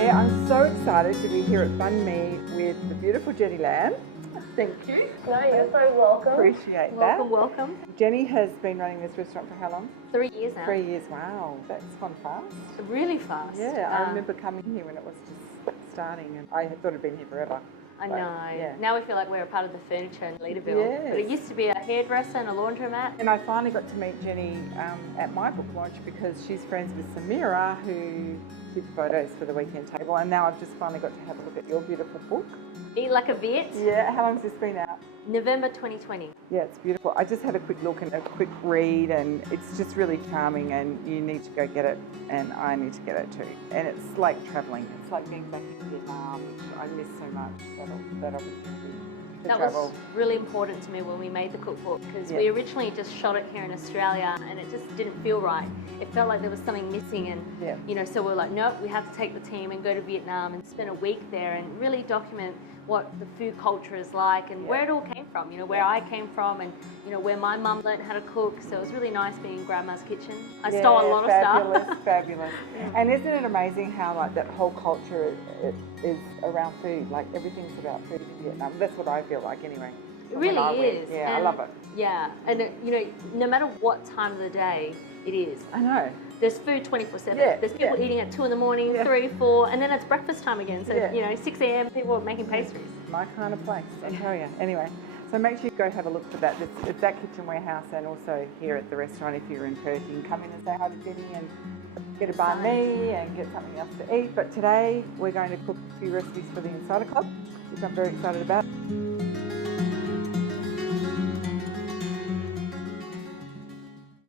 there. I'm so excited to be here at Bunn Mee with the beautiful Jenny Lam. Thank you. No, you're so welcome. Appreciate that. Welcome. Jenny has been running this restaurant for how long? 3 years now. 3 years. Wow, that's gone fast. Really fast. Yeah, I remember coming here when it was just starting, and I thought I'd been here forever. I know. Yeah. Now we feel like we're a part of the furniture and Leaderville. Yes. But it used to be a hairdresser and a laundromat. And I finally got to meet Jenny at my book launch because she's friends with Samira, who did photos for the weekend table, and now I've just finally got to have a look at your beautiful book. Eat Like a Viet. Yeah, how long has this been out? November 2020. Yeah, it's beautiful. I just had a quick look and a quick read, and it's just really charming, and you need to go get it, and I need to get it too. And it's like travelling. It's like being back in Vietnam, which I miss so much, that opportunity to That travel. was really important to me when we made the cookbook because we originally just shot it here in Australia and it just didn't feel right. It felt like there was something missing, and you know, so we're like, nope, we have to take the team and go to Vietnam and spend a week there and really document what the food culture is like and where it all came from, you know, where I came from and, you know, where my mum learned how to cook. So it was really nice being in Grandma's kitchen. I stole a lot of stuff. Fabulous. And isn't it amazing how like that whole culture is around food? Like everything's about food in Vietnam. That's what I feel like anyway. It really is. Yeah, I love it. Yeah, and you know, no matter what time of the day it is. I know. There's food 24/7. Yeah, There's people eating at 2 in the morning, 3, 4, and then it's breakfast time again. So, you know, 6 a.m. people are making pastries. My kind of place, I tell you. Anyway, so make sure you go have a look for that. It's that kitchen warehouse, and also here at the restaurant if you're in Perth. You can come in and say hi to Jenny and get a Bunn Mee and get something else to eat. But today we're going to cook a few recipes for the Insider Club, which I'm very excited about.